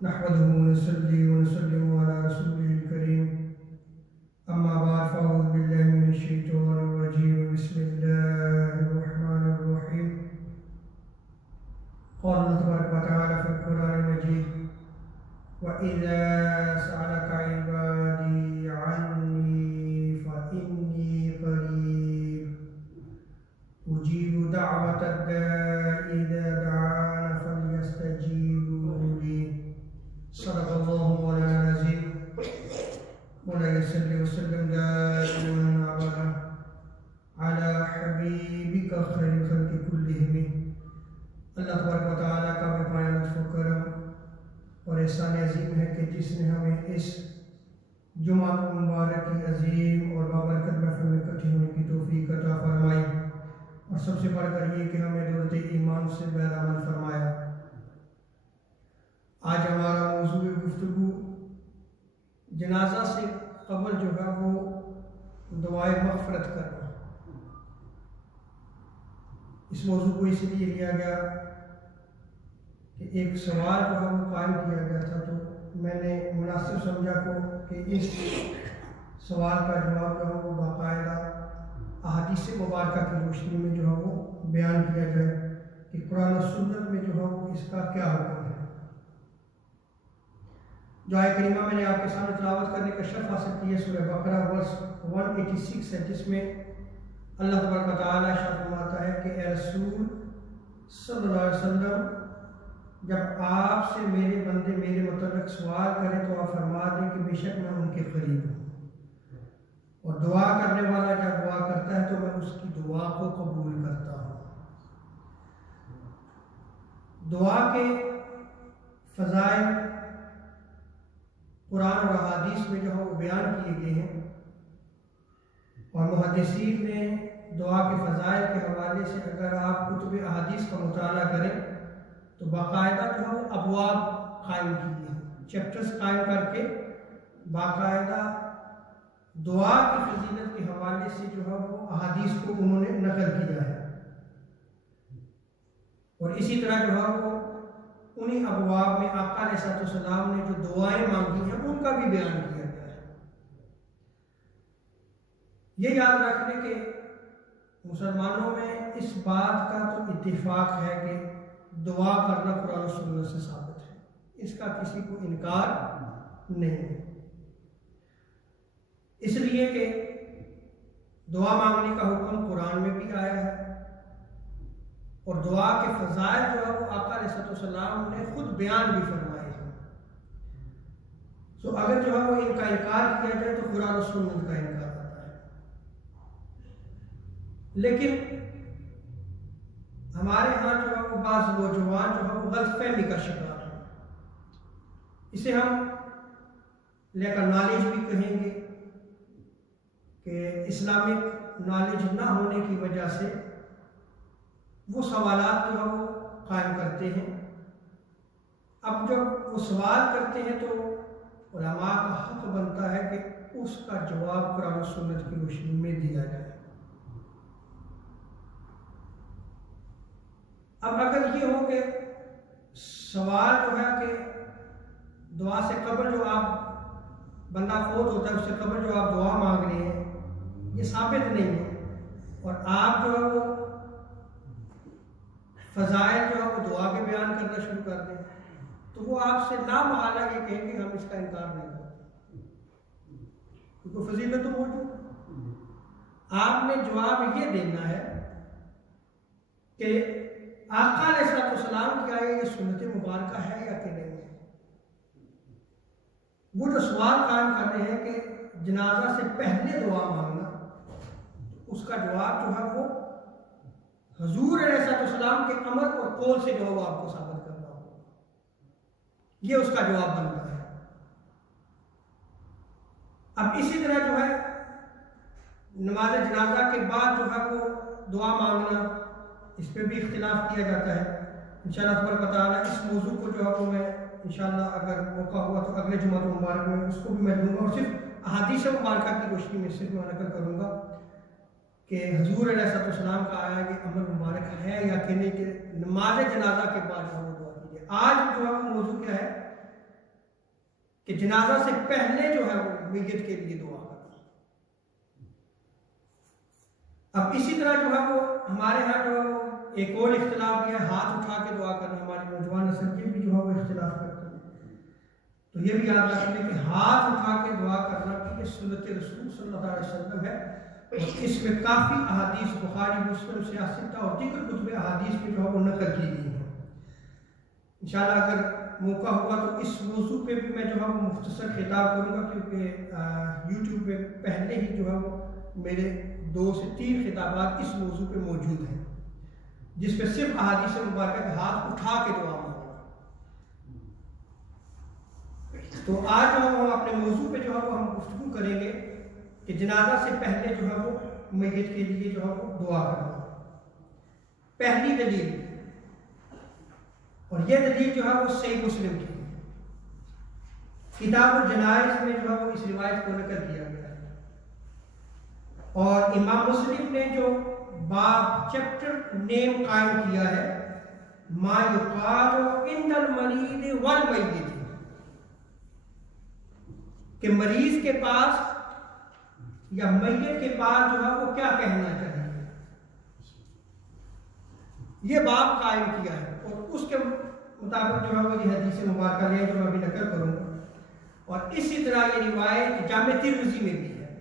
نحمده ونصلي ونسلم على رسوله الكريم أما بعد فأعوذ بالله من الشيطان الرجيم بسم الله الرحمن الرحيم قال الله تبارك وتعالى في القرآن المجيد وإذا سألك عبادي عني فإني قريب أجيب دعوة الداع إذا دعان فليستجيبوا لي صدق الله مولانا العظيم مولاي صل وسلم دائما أبدا على حبيبك خير الخلق كلهم اللہ تبارک و تعالیٰ کا بے پناہ لطف و کرم اور احسان عظیم ہے کہ جس نے ہمیں اس جمعہ مبارک کی عظیم اور بابرکت محفل میں اکٹھی ہونے کی توفیق عطا فرمائی اور سب سے بڑھ کر یہ کہ ہمیں دولت ایمان سے بہرامند فرمایا۔ آج ہمارا موضوع گفتگو جنازہ سے قبل جو ہے وہ دعائے مغفرت کرنا۔ اس موضوع کو اس لیے لیا گیا کہ ایک سوال جو ہے وہ قائم کیا گیا تھا، تو میں نے مناسب سمجھا کہ اس سوال کا جواب جو ہے وہ باقاعدہ احادیث مبارکہ کی روشنی میں جو ہے وہ بیان کیا جائے کہ قرآن و سنت میں جو ہے وہ اس کا کیا حکم ہے۔ جو آیت کریمہ میں نے آپ کے سامنے تلاوت کرنے کا شرف حاصل کی ہے سورہ بقرہ ورس 186 ہے، جس میں اللہ تبارک و تعالیٰ ارشاد فرماتا ہے کہ اے رسول صلی اللہ علیہ وسلم، جب آپ سے میرے بندے میرے متعلق سوال کریں تو آپ فرما دیں کہ بے شک میں ان کے قریب ہوں، اور دعا کرنے والا جب دعا کرتا ہے تو میں اس کی دعا کو قبول کرتا ہوں۔ دعا کے فضائل قرآن اور احادیث میں جو ہے وہ بیان کیے گئے ہیں، اور محدثین نے دعا کے فضائل کے حوالے سے اگر آپ کتب احادیث کا مطالعہ کریں تو باقاعدہ جو ہے وہ ابواب قائم کیے ہیں، چیپٹرز قائم کر کے باقاعدہ دعا کی فضیلت کے حوالے سے جو ہے وہ احادیث کو انہوں نے نقل کیا ہے، اور اسی طرح جو ہے وہ انہی ابواب میں آقا علیہ السلام نے جو دعائیں مانگی ہیں ان کا بھی بیان کیا گیا ہے۔ یہ یاد رکھنے کے مسلمانوں میں اس بات کا تو اتفاق ہے کہ دعا کرنا قرآن و سنت سے ثابت ہے، اس کا کسی کو انکار نہیں ہے، اس لیے کہ دعا مانگنے کا حکم قرآن میں بھی آیا ہے، اور دعا کے فضائل جو ہے وہ آقا علیہ السلام نے خود بیان بھی فرمائے ہیں۔ تو اگر جو ہے وہ ان کا انکار کیا جائے تو قرآن و سنت کا انکار آتا ہے، لیکن ہمارے ہاں جو ہے وہ بعض نوجوان جو ہے وہ غلط فہمی کا شکار ہیں، اسے ہم لیکن نالج بھی کہیں گے کہ اسلامک نالج نہ ہونے کی وجہ سے وہ سوالات جو ہے وہ قائم کرتے ہیں۔ اب جب وہ سوال کرتے ہیں تو علماء کا حق بنتا ہے کہ اس کا جواب قرآن و سنت کی روشنی میں دیا جائے۔ اب اگر یہ ہو کہ سوال جو ہے کہ دعا سے قبل جو آپ بندہ فوت ہوتا ہے اس سے قبل جو آپ دعا مانگ رہے ہیں یہ ثابت نہیں ہے، اور آپ جو ہے وہ فضائل جو ہے وہ دعا کے بیان کرنا شروع کر دیں تو وہ آپ سے لامحالہ یہ کہیں گے ہم اس کا انکار نہیں کرتے، کیونکہ فضیلت تو موجود ہے۔ آپ نے جواب یہ دینا ہے کہ آقا علیہ السلام کی آیا یہ سنت مبارکہ ہے یا کہ نہیں ہے۔ وہ جو سوال قائم کر رہے ہیں کہ جنازہ سے پہلے دعا مانگنا، اس کا جواب جو ہے وہ حضور علیہ السلام کے امر اور قول سے جو ہے وہ آپ کو ثابت کرنا ہوگا، یہ اس کا جواب بنتا ہے۔ اب اسی طرح جو ہے نماز جنازہ کے بعد جو ہے وہ دعا مانگنا، اس پہ بھی اختلاف کیا جاتا ہے۔ انشاءاللہ تبارک و تعالیٰ اس موضوع کو جو ہے وہ میں انشاءاللہ اگر موقع ہوا تو اگلے جمعہ مبارک میں اس کو بھی میں دوں گا، اور صرف احادیث مبارکہ کی روشنی میں صرف میں نقل کروں گا کہ حضور علیہ السلام کا آیا یہ امر مبارک ہے یا کہ نہیں کہ نماز جنازہ کے بعد جو دعا کیجیے۔ آج جو ہے موضوع کیا ہے کہ جنازہ سے پہلے جو ہے وہ میت کے لیے دعا کرنا۔ اب اسی طرح جو ہے وہ ہمارے ہاں جو ہے وہ ایک اور اختلاف بھی ہے، ہاتھ اٹھا کے دعا کرنا۔ ہماری نوجوان نسل کے بھی جو ہے وہ اختلاف کرتے ہیں، تو یہ بھی یاد رکھیں کہ ہاتھ اٹھا کے دعا کرنا کی یہ سنت رسول صلی اللہ علیہ وسلم ہے، اور اس میں کافی احادیث بخاری، مسلم، سیاستہ اور دیگر کتب احادیث میں جو ہے وہ نقل کی گئی ہیں۔ انشاءاللہ اگر موقع ہوا تو اس موضوع پہ بھی میں جو ہے وہ مختصر خطاب کروں گا، کیونکہ یوٹیوب پہ پہلے ہی جو ہے وہ میرے 2 سے 3 خطابات اس موضوع پہ موجود ہیں، جس پہ صرف احادیث مبارکہ کے ہاتھ اٹھا کے دعا مانگنا۔ تو آج جو ہم اپنے موضوع پہ جو ہے وہ ہم گفتگو کریں گے کہ جنازہ سے پہلے جو ہے وہ میت کے لیے جو ہے وہ دعا کرنا۔ پہلی دلیل، اور یہ دلیل جو ہے وہ صحیح مسلم کی ہے، کتاب الجنائز میں جو ہے وہ اس روایت کو نقل کیا گیا ہے، اور امام مسلم نے جو باب چیپٹر نیم قائم کیا ہے، ما یقال عند المریض والمیت، کہ مریض کے پاس یا میت کے پاس جو ہے وہ کیا کہنا چاہیے، یہ باب قائم کیا ہے۔ اور اس کے مطابق جو ہے وہ یہ حدیث مبارکہ ہے جو میں ابھی نقل کروں گا، اور اسی طرح یہ روایت جامع ترمذی میں بھی ہے۔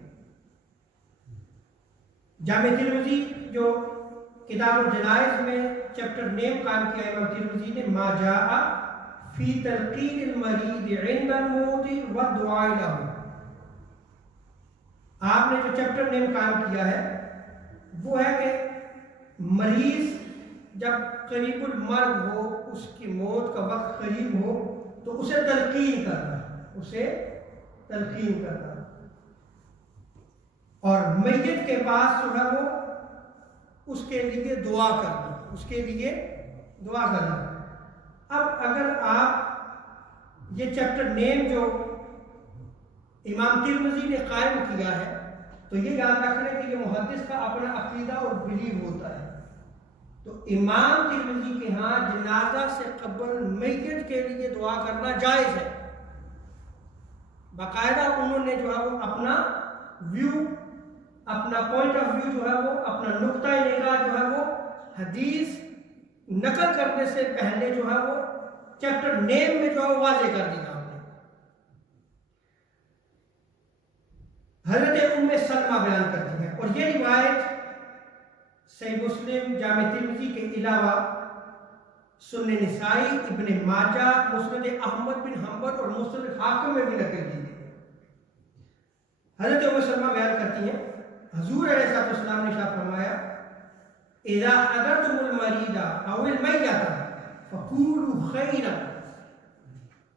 جامع ترمذی جو کتاب الجنائز میں چیپٹر نیم قائم کیا امام ترمذی نے، ما جاء فی تلقین المریض عند الموت والدعاء له، آپ نے جو چیپٹر نیم قائم کیا ہے وہ ہے کہ مریض جب قریب المرگ ہو، اس کی موت کا وقت قریب ہو، تو اسے تلقین کرنا، اسے تلقین کرنا، اور میت کے پاس جو ہے وہ اس کے لیے دعا کرنا، اس کے لیے دعا کرنا۔ اب اگر آپ یہ چیپٹر نیم جو امام ترمذی نے قائم کیا ہے، تو یہ یاد رکھنا کہ یہ محدث کا اپنا عقیدہ اور بلیو ہوتا ہے۔ تو امام ترمذی کے ہاں جنازہ سے قبل میت کے لیے دعا کرنا جائز ہے، باقاعدہ انہوں نے جو ہے وہ اپنا ویو، اپنا پوائنٹ آف ویو جو ہے وہ، اپنا نقطۂ نگاہ جو ہے وہ حدیث نقل کرنے سے پہلے جو ہے وہ چیپٹر نیم میں جو ہے وہ واضح کر دیا۔ حضرت ام سلمہ بیان کرتی ہیں، اور یہ روایت صحیح مسلم، جامع ترمذی کے علاوہ سنن نسائی، ابن ماجہ، مسند احمد بن حنبل اور مسند حاکم میں بھی نقل کی گئی۔ حضرت ام سلمہ بیان کرتی ہیں، حضور علیہ السلام نے ارشاد فرمایا، اذا حضرتم المریض او المیت فقولوا خیرا،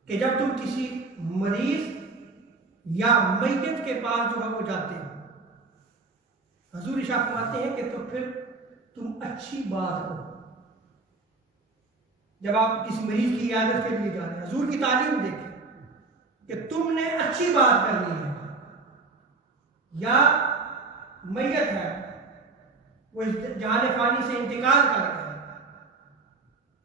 کہ جب تم کسی مریض یا میت کے پاس جو ہے وہ جاتے ہیں، حضور ارشاد فرماتے ہیں کہ تو پھر تم اچھی بات کرو۔ جب آپ کسی مریض کی عیادت کے لیے جا رہے ہیں، حضور کی تعلیم دیکھیں کہ تم نے اچھی بات کرنی ہے۔ یا میت ہے، وہ جہان فانی سے انتقال کر رہا ہے،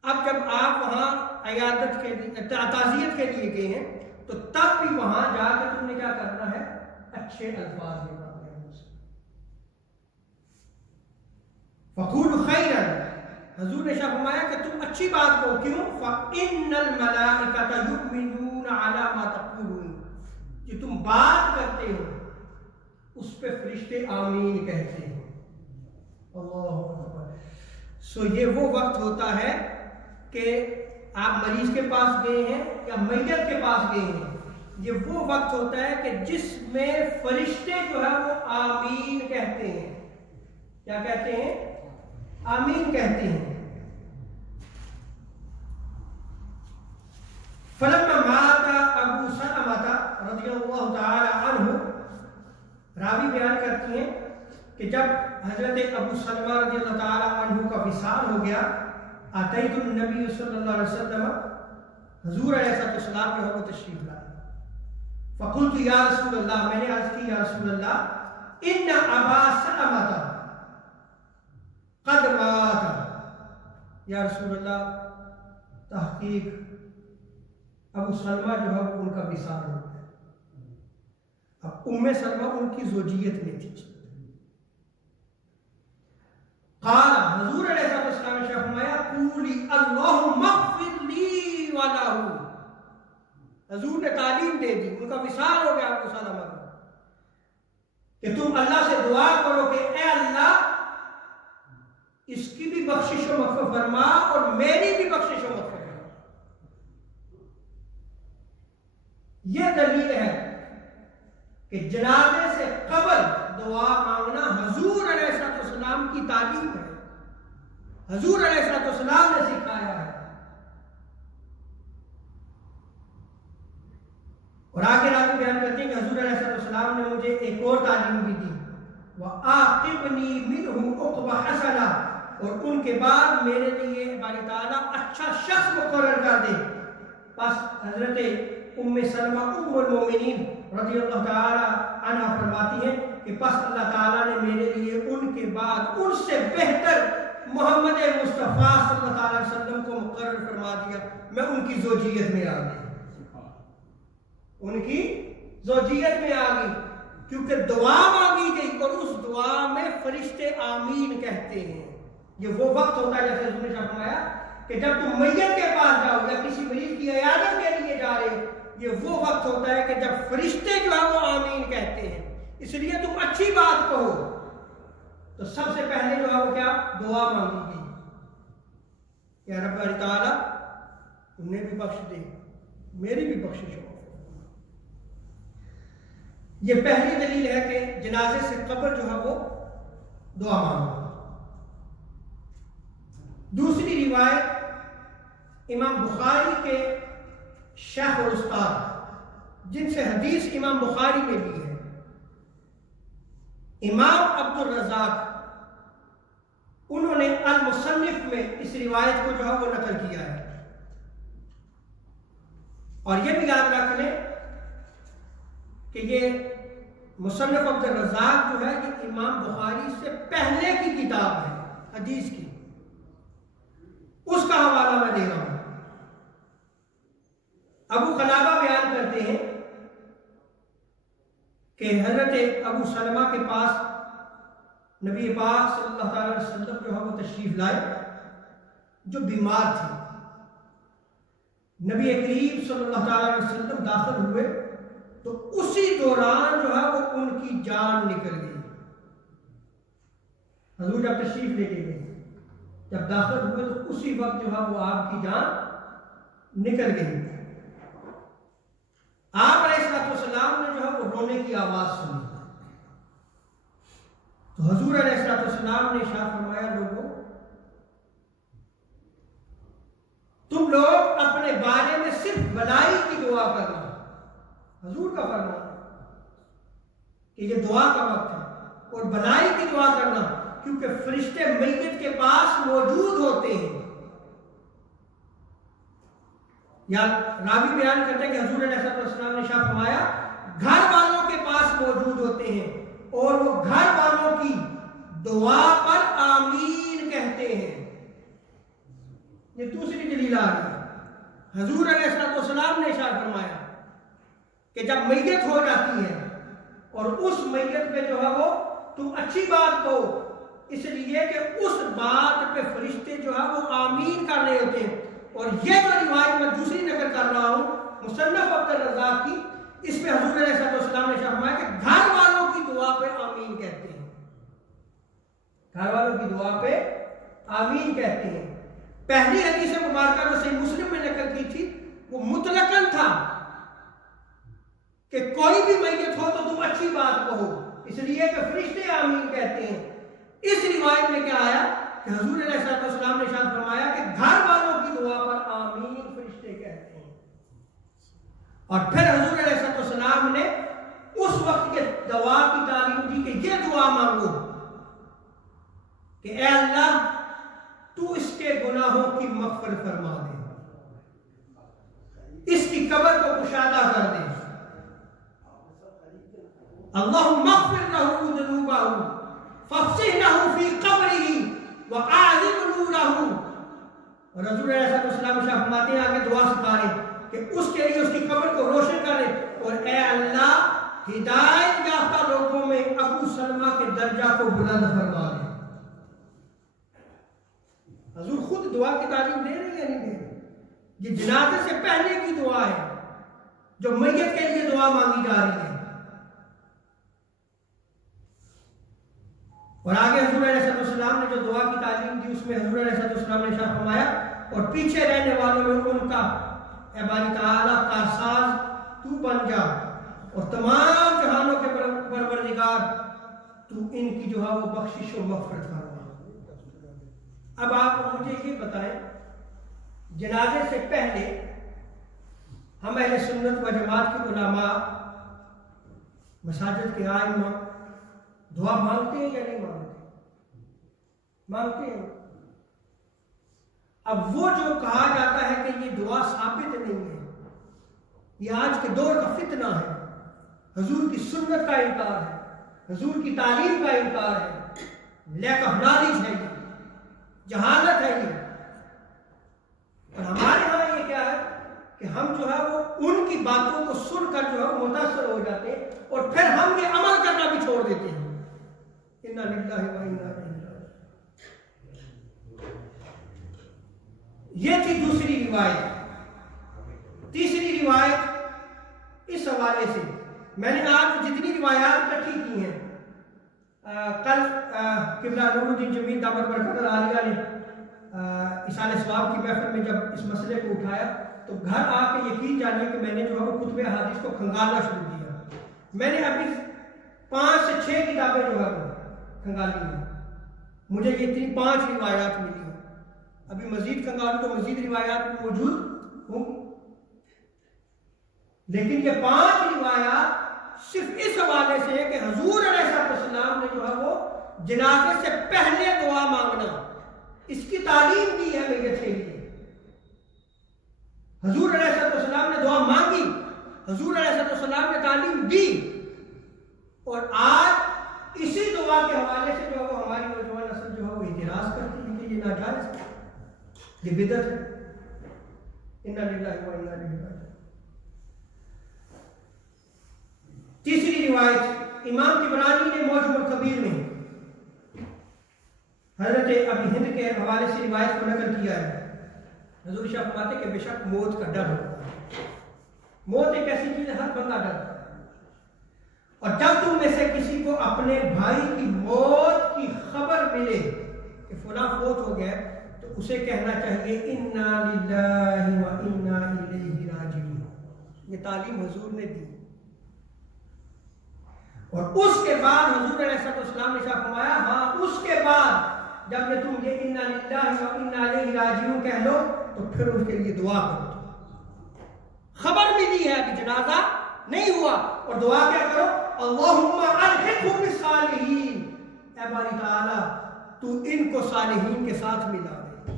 اب جب آپ وہاں عیادت کے لیے، تعزیت کے لیے گئے ہیں، تو تب بھی وہاں جا کے تم نے کیا کرنا ہے، اچھے الفاظ نکالنے ہیں اس سے۔ فقولوا خیرا، حضور نے فرمایا کہ تم اچھی بات کہو، کیوں؟ فإن الملائکۃ یؤمنون علی ما تقولون، کہ تم بات کرتے ہو اس پہ فرشتے آمین کہتے ہیں۔ اللہ اکبر۔ سو یہ وہ وقت ہوتا ہے کہ آپ مریض کے پاس گئے ہیں یا میت کے پاس گئے ہیں، یہ وہ وقت ہوتا ہے کہ جس میں فرشتے جو ہے وہ آمین کہتے ہیں۔ کیا کہتے ہیں؟ آمین کہتے ہیں۔ فلما مات ابو سلمہ رضی اللہ تعالی عنہ، راوی بیان کرتی ہیں کہ جب حضرت ابو سلمہ رضی اللہ تعالی عنہ کا وصال ہو گیا، اتیت النبی صلی اللہ علیہ وسلم، حضور علیہ السلام جو ہے وہ تشریف لائے۔ فقلت یا رسول اللہ، میں نے عرض کی یا رسول اللہ، ان ابا سلمہ قد مات، یا رسول اللہ تحقیق ابو سلمہ جو ہے وہ ان کا وصال ہو گیا. اب ام سلمہ ان کی زوجیت میں تھی. قال حضور علیہ السلام نے فرمایا قولی اللہم اغفر لی ولہ. حضور نے تعلیم دے دی، ان کا وصال ہو گیا ابو سلمہ کا، کہ تم اللہ سے دعا کرو کہ اے اللہ اس کی بھی بخشش و مغفرت فرما اور میری بھی بخشش و مغفرت فرما. یہ دلیل ہے کہ جنازے سے قبل دعا مانگنا حضور علیہ السلام کی تعلیم ہے، حضور علیہ السلام نے سکھایا ہے. اور آگے راوی بیان کرتے ہیں کہ حضور علیہ السلام نے مجھے ایک اور تعلیم بھی دی، وَآقِبْنِي مِنْهُ عُقْبَ حَسَنًا، اور ان کے بعد میرے لیے باری تعالیٰ اچھا شخص مقرر کر دے. پس حضرت ام سلمہ ام المومنین رضی اللہ تعالیٰ عنہ فرماتی ہیں کہ پس اللہ تعالیٰ نے میرے لیے ان کے بعد ان سے بہتر محمد مصطفیٰ صلی اللہ علیہ وسلم کو مقرر فرما دیا. میں ان کی زوجیت میں آ گئی، ان کی زوجیت میں آ گئی، کیونکہ دعا مانگی گئی اور اس دعا میں فرشتے آمین کہتے ہیں. یہ وہ وقت ہوتا ہے جیسے حضور نے فرمایا کہ جب تم میت کے پاس جاؤ یا کسی مریض کی عیادت کے لیے جا رہے، یہ وہ وقت ہوتا ہے کہ جب فرشتے جو ہے وہ آمین کہتے ہیں. اس لیے تم اچھی بات کہو. تو سب سے پہلے جو ہے وہ کیا دعا مانگی گئی، یا رب تعالیٰ انہیں بھی بخش دے، میری بھی بخشش ہو. یہ پہلی دلیل ہے کہ جنازے سے قبل جو ہے وہ دعا مانگو. دوسری روایت امام بخاری کے شیخ اور استاد جن سے حدیث امام بخاری نے لی ہے، امام عبد الرزاق، انہوں نے المصنف میں اس روایت کو جو ہے وہ نقل کیا ہے. اور یہ بھی یاد رکھ لیں کہ یہ مصنف عبد الرزاق جو ہے یہ امام بخاری سے پہلے کی کتاب ہے حدیث کی، اس کا حوالہ میں دے رہا ہوں. ابو قلابہ بیان کرتے ہیں کہ حضرت ابو سلمہ کے پاس نبی پاک صلی اللہ علیہ وسلم جو ہے وہ تشریف لائے جو بیمار تھے. نبی کریم صلی اللہ علیہ وسلم داخل ہوئے تو اسی دوران جو ہے وہ ان کی جان نکل گئی. حضور جب تشریف لے کے گئے، جب داخل ہوئے تو اسی وقت جو ہے وہ آپ کی جان نکل گئی. آپ علیہ السلام نے جو ہے وہ رونے کی آواز سنی تو حضور علیہ السلام نے ارشاد فرمایا، لوگوں تم لوگ اپنے بارے میں صرف بھلائی کی دعا کرنا. حضور کا فرمان کہ یہ دعا کا وقت ہے اور بھلائی کی دعا کرنا، کیونکہ فرشتے میت کے پاس موجود ہوتے ہیں. یا راوی بیان کرتے ہیں کہ حضور علیہ السلام نے ارشاد فرمایا گھر والوں کے پاس موجود ہوتے ہیں اور وہ گھر والوں کی دعا پر آمین کہتے ہیں. یہ دوسری دلیل آ رہی ہے. حضور علیہ السلام نے ارشاد فرمایا کہ جب میت ہو جاتی ہے اور اس میت پہ جو ہے وہ تم اچھی بات کہو، اس لیے کہ اس بات پہ فرشتے جو ہے وہ آمین کر رہے ہوتے ہیں. اور یہ جو روایت میں دوسری نقل کر رہا ہوں مصنف عبد الرزاق کی، اس میں حضور علیہ السلام نے فرمایا کہ گھر والوں کی دعا پہ آمین کہتے ہیں. گھر والوں کی دعا پہ آمین کہتے ہیں. پہلی حدیث مبارکہ جو صحیح مسلم میں نقل کی تھی وہ مطلقاً تھا کہ کوئی بھی میت ہو تو تم اچھی بات کہو، اس لیے کہ فرشتے آمین کہتے ہیں. اس روایت میں کیا آیا کہ حضور علیہ السلام نے ارشاد فرمایا کہ گھر والوں کی دعا پر آمین فرشتے کہتے ہیں. اور پھر حضور علیہ السلام نے اس وقت کے دعا کی تعلیم دی کہ یہ دعا مانگو کہ اے اللہ تو اس کے گناہوں کی مغفرت فرما دے، اس کی قبر کو کشادہ کر دے. اللہم اغفر لہ ذنوبہ فافسح لہ فی قبرہ وَأَعْذِبْ نُورَهُ. اور رسول اللہ صلی اللہ علیہ وسلم فرماتے ہیں آگے دعا سکھا رہے کہ اس کے لیے اس کی قبر کو روشن کرے، اور اے اللہ ہدایت یافتہ لوگوں میں ابو سلمہ کے درجہ کو بلند فرما دے۔ حضور خود دعا کی تعلیم دے رہے ہیں یا نہیں دے رہے؟ یہ جنازے سے پہلے کی دعا ہے جو میت کے لیے دعا مانگی جا رہی ہے۔ اور آگے حضور علیہ السلام نے جو دعا کی تعلیم دی اس میں حضور علیہ السلام نے ارشاد فرمایا، اور پیچھے رہنے والوں میں ان کا اے باری تعالیٰ کارساز تو بن جا، اور تمام جہانوں کے پروردگار تو ان کی جو ہے وہ بخشش و مغفرت فرما۔ اب آپ مجھے یہ بتائیں، جنازے سے پہلے ہم اہل سنت و جماعت کے علماء، مساجد کے ائمہ دعا مانگتے ہیں یا نہیں مانگتے؟ مانگتے ہیں۔ اب وہ جو کہا جاتا ہے کہ یہ دعا ثابت نہیں ہے، یہ آج کے دور کا فتنہ ہے، حضور کی سنت کا انکار ہے، حضور کی تعلیم کا انکار ہے، لیک آف نالج ہے، یہ جہالت ہے یہ۔ اور ہمارے ہاں یہ کیا ہے کہ ہم جو ہے وہ ان کی باتوں کو سن کر جو ہے وہ متاثر ہو جاتے ہیں، اور پھر ہم یہ عمل کرنا بھی چھوڑ دیتے ہیں۔ انا للہ و انا الیہ راجعون۔ یہ تھی دوسری روایت۔ تیسری روایت اس حوالے سے میں نے آج جتنی روایات اکٹھی کی ہیں، کل قبلہ نور الدین جمیل دامت برکت العالیہ نے اصالہ ثواب کی محفل میں جب اس مسئلے کو اٹھایا تو گھر آ کے یقین جانیے کہ میں نے جو ہے وہ کتب احادیث کو کھنگالنا شروع کیا۔ میں نے ابھی 5 سے 6 کتابیں جو ہے وہ کھنگالی ہیں، مجھے یہ اتنی 5 روایات ملی ہیں، ابھی مزید کھنگالوں تو مزید روایات موجود ہوں گی، لیکن یہ 5 روایات صرف اس حوالے سے ہے کہ حضور علیہ السلام نے جو ہے وہ جنازے سے پہلے دعا مانگنا، اس کی تعلیم دی ہے میت کے لیے۔ حضور علیہ السلام نے دعا مانگی، حضور علیہ السلام نے تعلیم دی، اور آج اسی دعا کے حوالے سے جو ہے وہ ہماری نوجوان نسل جو ہے وہ اعتراض کرتی ہے کہ یہ ناجائز ہے، یہ بدعت ہے۔ انا للہ و انا الیہ راجعون۔ تیسری روایت امام طبرانی نے معجم الکبیر میں حضرت ابی ہند کے حوالے سے روایت کو نقل کیا ہے۔ حضور شاہ فرماتے کہ بے شک موت کا ڈر ہوتا ہے، موت ایک ایسی چیز ہے ہر بندہ ڈرتا ہے، اور جب تم میں سے کسی کو اپنے بھائی کی موت کی خبر ملے کہ فلاں فوت ہو گیا تو اسے کہنا چاہیے انا للہ و انا الیہ راجعون۔ یہ تعلیم حضور نے دی، اور اس کے بعد حضور علیہ السلام نے فرمایا ہاں اس کے بعد جب میں تم یہ انا للہ و انا الیہ راجعون کہہ لو تو پھر اس کے لیے دعا کرو۔ خبر ملی ہے ابھی جنازہ نہیں ہوا، اور دعا کیا کرو، اللہم الحقہ بالصالحین، اے باری تعالیٰ تو ان کو صالحین کے ساتھ ملا دے،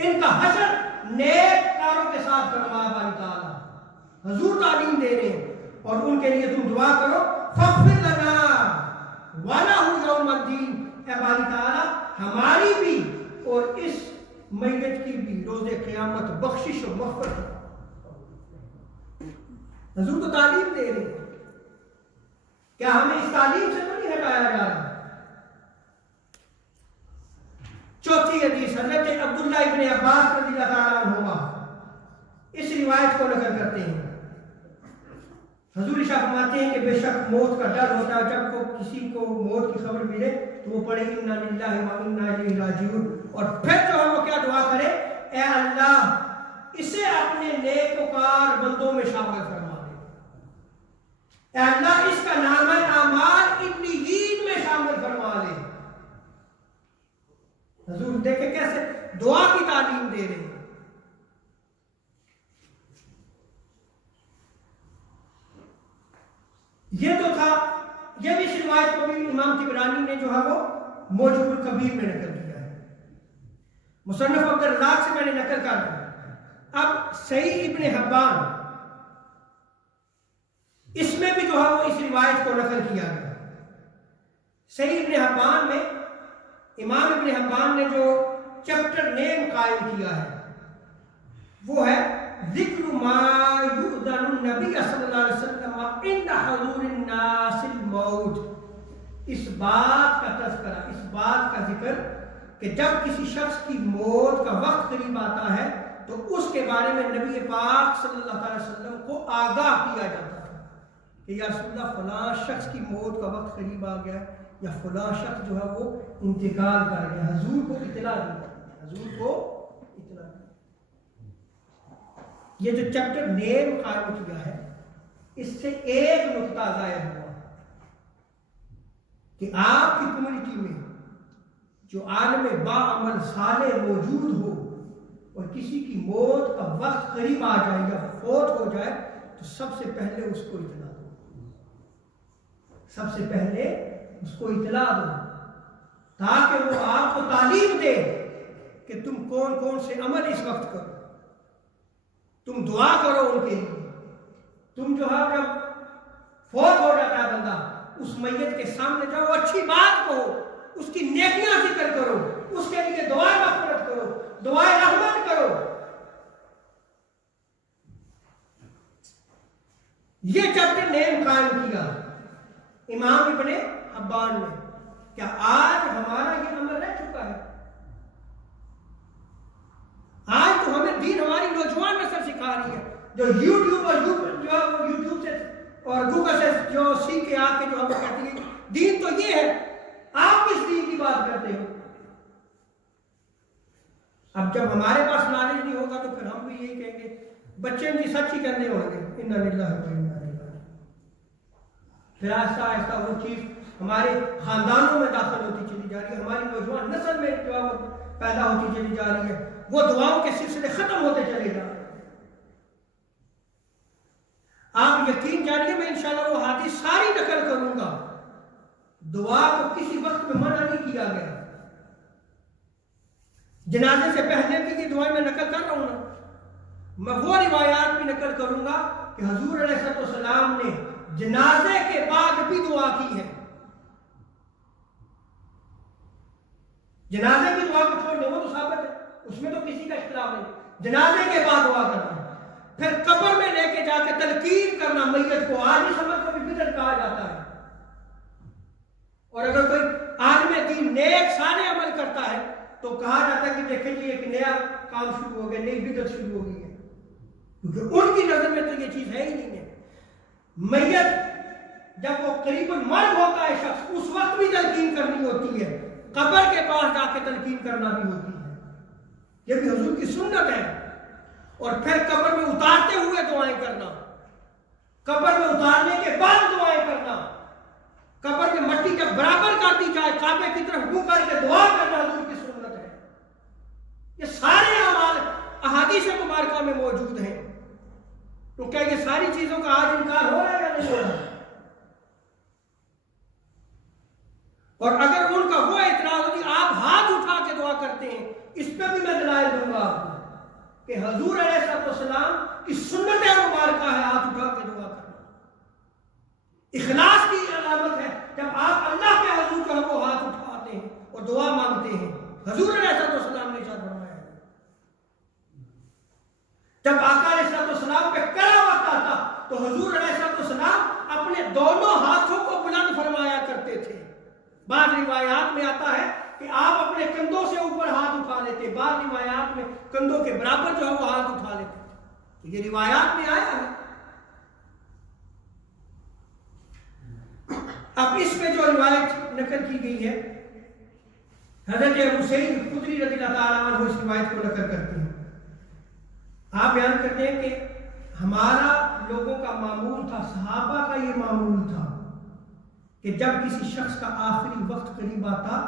ان کا حشر نیک کاروں کے ساتھ فرما باری تعالیٰ۔ حضور تعلیم دے رہے ہیں، اور ان کے لیے تم دعا کرو فاغفر لنا ولہ یوم الدین، اے باری تعالیٰ ہماری بھی اور اس میت کی بھی روز قیامت بخشش و مغفرت۔ حضور تو تعلیم دے رہے ہیں، کیا ہمیں اس تعلیم سے تو نہیں ہٹایا جا رہا؟ چوتھی حدیث حضرت عبداللہ ابن عباس رضی اللہ تعالیٰ عنہما اس روایت کو نقل کرتے ہیں۔ حضور شاہ فرماتے ہیں کہ بے شک موت کا ڈر ہوتا ہے، جب کو کسی کو موت کی خبر ملے تو وہ پڑھے انا للہ و انا الیہ راجعون، اور پھر جو ہے وہ کیا دعا کرے، اے اللہ اسے اپنے نیکوکار بندوں میں شامل فرما دے، اے اللہ اس کا نامہ اعمال علیین میں شامل فرما لے۔ حضور دیکھیں کیسے دعا کی تعلیم دے رہے ہیں۔ یہ تو تھا، یہ بھی اس روایت کو بھی امام طبرانی نے جو ہے وہ معجم الکبیر میں نقل کیا ہے۔ مصنف عبدالرزاق سے میں نے نقل کر دیا۔ اب صحیح ابن حبان اس میں بھی جو ہے وہ اس روایت کو نقل کیا گیا۔ صحیح ابن حبان میں امام ابن حبان نے جو چیپٹر نیم قائم کیا ہے وہ ہے ذکر ما النبی صلی اللہ علیہ وسلم عند حضور الناس الموت، اس بات کا تذکرہ، اس بات کا ذکر کہ جب کسی شخص کی موت کا وقت قریب آتا ہے تو اس کے بارے میں نبی پاک صلی اللہ علیہ وسلم کو آگاہ کیا جاتا تھا کہ یا رسول اللہ فلاں شخص کی موت کا وقت قریب آ گیا یا فلاں شخص جو ہے وہ انتقال کر گیا، حضور کو اطلاع دی، حضور کو اطلاع دی۔ یہ جو چیپٹر نیم قائم کیا ہے اس سے ایک نقطہ ظاہر ہوا کہ آپ کی کمیونٹی میں جو عالم باعمل صالح موجود ہو اور کسی کی موت کا وقت قریب آ جائے یا فوت ہو جائے تو سب سے پہلے اس کو اطلاع دو، سب سے پہلے اس کو اطلاع دو تاکہ وہ آپ کو تعلیم دے کہ تم کون کون سے عمل اس وقت کرو، تم دعا کرو ان کے لیے، تم جو ہے جب فوت ہو جاتا ہے بندہ اس میت کے سامنے جاؤ، اچھی بات کہو، اس کی نیکیاں ذکر کرو، اس کے لیے دعائیں مغفرت کرو، دعائیں رحمت کرو۔ یہ چیپٹر نیم قائم کیا امام ابن حبان نے۔ کیا آج ہمارا یہ عمل رہ چکا ہے؟ آج تو ہمیں دین ہماری نوجوان نسل سکھا رہی ہے جو یوٹیوب اور یوٹیوب سے اور گوگل سے جو سیکھ کے آ کے جو ہمیں کہتی ہے دین تو یہ ہے، آپ کس دین کی بات کرتے ہو؟ اب جب ہمارے پاس نالج نہیں ہوگا تو پھر ہم بھی یہی کہیں گے، بچے بھی سچ ہی کرنے ہوں گے، انا للہ و انا الیہ راجعون۔ پھر آہستہ آہستہ وہ چیز ہمارے خاندانوں میں داخل ہوتی چلی جا رہی ہے، ہماری نوجوان نسل میں جو پیدا ہوتی چلی جا رہی ہے، وہ دعاؤں کے سلسلے ختم ہوتے چلے جا رہے ہیں۔ آپ یقین جانیے میں انشاءاللہ وہ حدیث ساری نقل کروں گا، دعا کو کسی وقت میں منع نہیں کیا گیا۔ جنازے سے پہلے کی دعائیں میں نقل کر رہا ہوں نا، میں وہ روایات بھی نقل کروں گا کہ حضور علیہ السلام نے جنازے کے بعد بھی دعا کی ہے۔ جنازے کی دعا کو چھوڑ دیں وہ تو ثابت ہے، اس میں تو کسی کا اختلاف نہیں، جنازے کے بعد دعا کرنا، پھر قبر میں لے کے جا کے تلقین کرنا میت کو، آج اس عمل کو بھی بدعت کہا جاتا ہے۔ اور اگر کوئی عالم دین نیک صالح عمل کرتا ہے تو کہا جاتا ہے کہ دیکھیں جی ایک نیا کام شروع ہو گیا، نئی بدعت شروع ہو گئی ہے، کیونکہ ان کی نظر میں تو یہ چیز ہے ہی نہیں ہے۔ میت جب وہ قریب المرگ ہوتا ہے شخص اس وقت بھی تلقین کرنی ہوتی ہے، قبر کے پاس جا کے تلقین کرنا بھی ہوتی ہے، یہ بھی حضور کی سنت ہے۔ اور پھر قبر میں اتارتے ہوئے دعائیں کرنا، قبر میں اتارنے کے بعد دعائیں کرنا، قبر میں مٹی جب برابر کر دی جائے کعبے کی طرف منہ کر کے دعا کرنا حضور کی سنت ہے۔ یہ سارے اعمال احادیث مبارکہ میں موجود ہیں، تو کیا یہ ساری چیزوں کا آج انکار ہو رہا ہے یا نہیں ہو رہا؟ اور اگر ان کا وہ اعتراض ہو کہ آپ ہاتھ اٹھا کے دعا کرتے ہیں، اس پہ بھی میں دلائل دوں گا آپ کو کہ حضور علیہ السلام کی سنت مبارکہ ہے ہاتھ اٹھا کے دعا کرنا۔ اخلاص کی علامت ہے جب آپ اللہ کے حضور جو ہے وہ ہاتھ اٹھاتے ہیں اور دعا مانگتے ہیں، حضور علیہ السلام نے ارشاد فرمایا ہے۔ جب آقا علیہ السلام پہ کڑا وقت آتا تو حضور علیہ السلام اپنے دونوں ہاتھوں کو بلند فرمایا کرتے تھے۔ بعض روایات میں آتا ہے کہ آپ اپنے کندھوں سے اوپر ہاتھ اٹھا لیتے، بعض روایات میں کندھوں کے برابر جو ہے وہ ہاتھ اٹھا لیتے، تو یہ روایات میں آیا ہے۔ اب اس میں جو روایت نقل کی گئی ہے حضرت ابو سعید خدری رضی اللہ تعالیٰ عنہ اس روایت کو نقل کرتے ہیں۔ آپ بیان کرتے ہیں کہ ہمارا لوگوں کا معمول تھا، صحابہ کا یہ معمول تھا کہ جب کسی شخص کا آخری وقت قریب آتا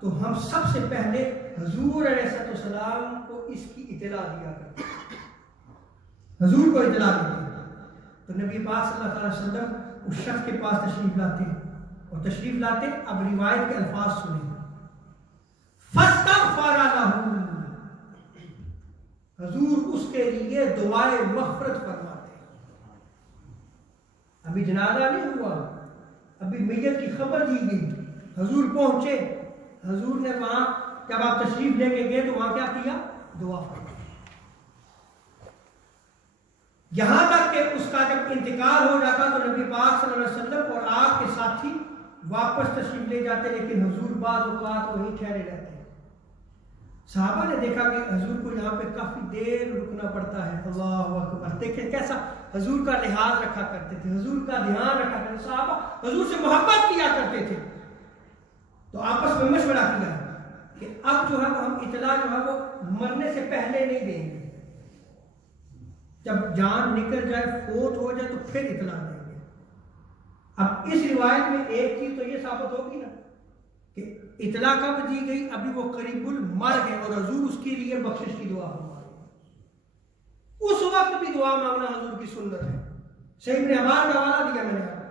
تو ہم سب سے پہلے حضور علیہ السلام کو اس کی اطلاع دیا کرتے، حضور کو اطلاع دیتے۔ تو نبی پاک صلی اللہ علیہ وسلم اس شخص کے پاس تشریف لاتے اور تشریف لاتے، اب روایت کے الفاظ سنیں، فاستغفر لہ، حضور اس کے لیے دعائے مغفرت فرماتے۔ ابھی جنازہ نہیں ہوا، ابھی میت کی خبر دی گئی، حضور پہنچے، حضور نے وہاں جب آپ تشریف لے کے گئے تو وہاں کیا کیا؟ دعا فرمائی۔ یہاں تک کہ اس کا جب جب انتقال ہو جاتا تو نبی پاک صلی اللہ علیہ وسلم اور آپ کے ساتھی واپس تشریف لے جاتے، لیکن حضور بعض اوقات وہیں ٹھہرے رہتے ہیں۔ صحابہ نے دیکھا کہ حضور کو یہاں پہ کافی دیر رکنا پڑتا ہے۔ اللہ اکبر، دیکھیں کیسا حضور کا لحاظ رکھا کرتے تھے، حضور کا دھیان رکھا کرتے تھے، صحابہ حضور سے محبت کیا کرتے تھے۔ تو آپس میں مشورہ کیا کہ اب جو ہے وہ ہم اطلاع جو ہے وہ مرنے سے پہلے نہیں دیں گے، جب جان نکل جائے، فوت ہو جائے تو پھر اطلاع دیں گے۔ اب اس روایت میں ایک چیز تو یہ ثابت ہوگی نا کہ اطلاع کب دی گئی؟ ابھی وہ قریب المر گئے اور حضور اس کے لیے بخشش کی دعا فرما رہے ہیں۔ اس وقت بھی دعا مانگنا حضور کی سنت ہے۔ صحیح ابن حبان کا حوالہ دیا میں نے آپ کو۔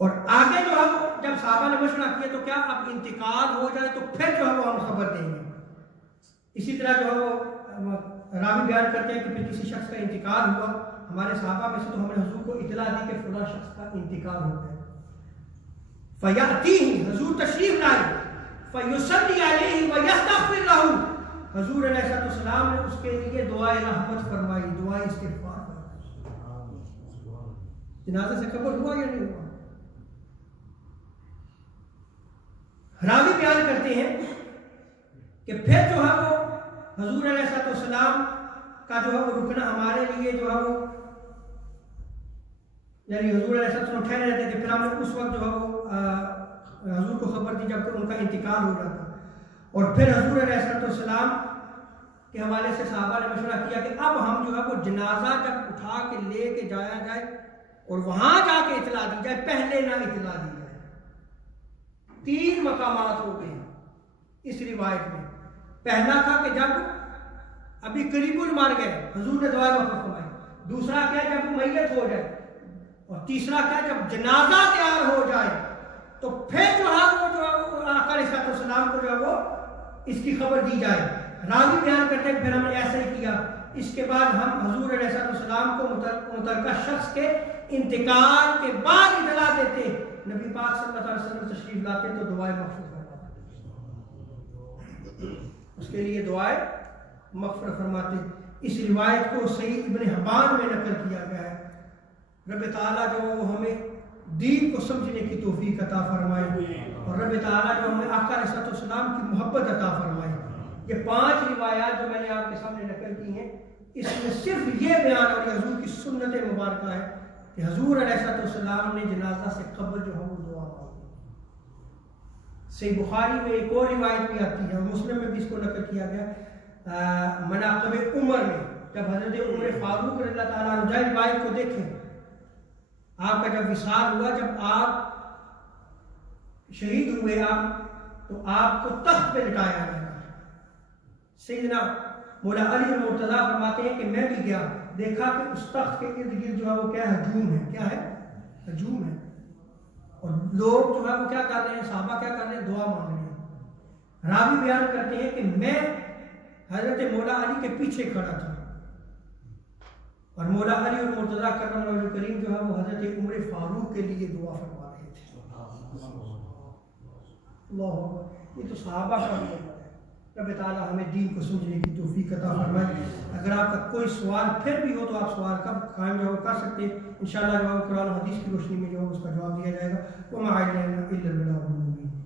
اور آگے جو ہے وہ جب صحابہ نے مشورہ کیا تو کیا اب انتقال ہو جائے تو پھر جو ہے وہ ہم خبر دیں گے۔ اسی طرح جو ہے وہ راوی بیان کرتے ہیں کہ پھر کسی شخص کا انتقال ہوا ہمارے صحابہ میں سے، تو ہم نے حضور کو اطلاع دی کہ فلاں شخص کا انتقال ہو گیا۔ فَيَأْتِيهِ، حضور تشریف لائے، فَيُصَلِّي عَلَيْهِ وَيَسْتَغْفِرْ لَهُ، حضور علیہ السلام نے اس کے لیے دعائے رحمت فرمائی، دعائے استغفار فرمائی۔ جنازے سے قبر ہوا یا نہیں ہوا؟ راوی بیان کرتے ہیں کہ پھر جو ہے وہ حضور علیہ السلام کا جو ہے وہ رکنا ہمارے لیے جو ہے وہ، یعنی حضور علیہ السلام ٹھہرے رہتے تھے، پھر ہم نے اس وقت جو ہے وہ حضور کو خبر دی جب ان کا انتقال ہو جاتا، اور پھر حضور علیہ السلام کے حوالے سے صحابہ نے مشورہ کیا کہ اب ہم جو ہے وہ جنازہ جب اٹھا کے لے کے جایا جائے اور وہاں جا کے اطلاع دی جائے، پہلے نہ اطلاع دی جائے۔ 3 مقامات ہو گئے اس روایت میں۔ پہلا تھا کہ جب ابھی قریب المر گئے حضور نے دعائے وقت فرمائی، دوسرا کیا جب میت ہو جائے، اور تیسرا کیا جب جنازہ تیار ہو جائے تو پھر جو ہے وہ آقا علیہ السلام کو جو ہے وہ اس کی خبر دی جائے۔ راوی بیان کرتے ہیں پھر ہم نے ایسا ہی کیا۔ اس کے بعد ہم حضور علیہ السلام کو مترکہ شخص کے انتقال کے بعد اطلاع دیتے، نبی پاک صلی اللہ علیہ وسلم تشریف لاتے تو دعائے مغفرت فرماتے، اس کے لیے دعائے مغفرت فرماتے۔ اس روایت کو صحیح ابن حبان میں نقل کیا گیا ہے۔ رب تعالیٰ جو وہ ہمیں دین کو سمجھنے کی توفیق عطا فرمائے، اور رب تعالیٰ جو ہمیں آقا علیہ السلام کی محبت عطا فرمائے۔ یہ 5 روایات جو میں نے آپ کے سامنے نقل کی ہیں، اس میں صرف یہ بیان اور حضور کی سنت مبارکہ ہے کہ حضور علیہ السلام نے جنازہ سے قبل جو ہے وہ دعا مانگی۔ صحیح بخاری میں ایک اور روایت بھی آتی ہے، اور مسلم میں بھی اس کو نقل کیا گیا، مناقب عمر میں جب حضرت عمر فاروق رضی اللہ تعالیٰ عنہ، جائے روایت کو دیکھیں، آپ کا جب وصال ہوا، جب آپ شہید ہوئے آپ، تو آپ کو تخت پہ لٹایا گیا۔ سیدنا مولا علی المرتضیٰ فرماتے ہیں کہ میں بھی گیا، دیکھا کہ اس تخت کے ارد گرد جو ہے وہ کیا ہجوم ہے، کیا ہے؟ ہجوم ہے، اور لوگ جو ہے وہ کیا کر رہے ہیں، صحابہ کیا کر رہے ہیں، دعا مانگ رہے ہیں۔ راوی بیان کرتے ہیں کہ میں حضرت مولا علی کے پیچھے کھڑا تھا، اور مولا علی اور مرتضیٰ کرم اللہ کریم جو ہے وہ حضرت عمر فاروق کے لیے دعا فرما رہے تھے۔ اللہ اکبر، یہ تو صحابہ کا بھی ہے۔ رب تعالیٰ ہمیں دین کو سمجھنے کی توفیق عطا فرمائے۔ اگر آپ کا کوئی سوال پھر بھی ہو تو آپ سوال قائم جو کر سکتے ہیں، انشاءاللہ جو قرآن و حدیث کی روشنی میں جو اس کا جواب دیا جائے گا۔ وَمَا عَلَيْنَا إِلَّا الْبَلَاغُ الْمُبِينُ۔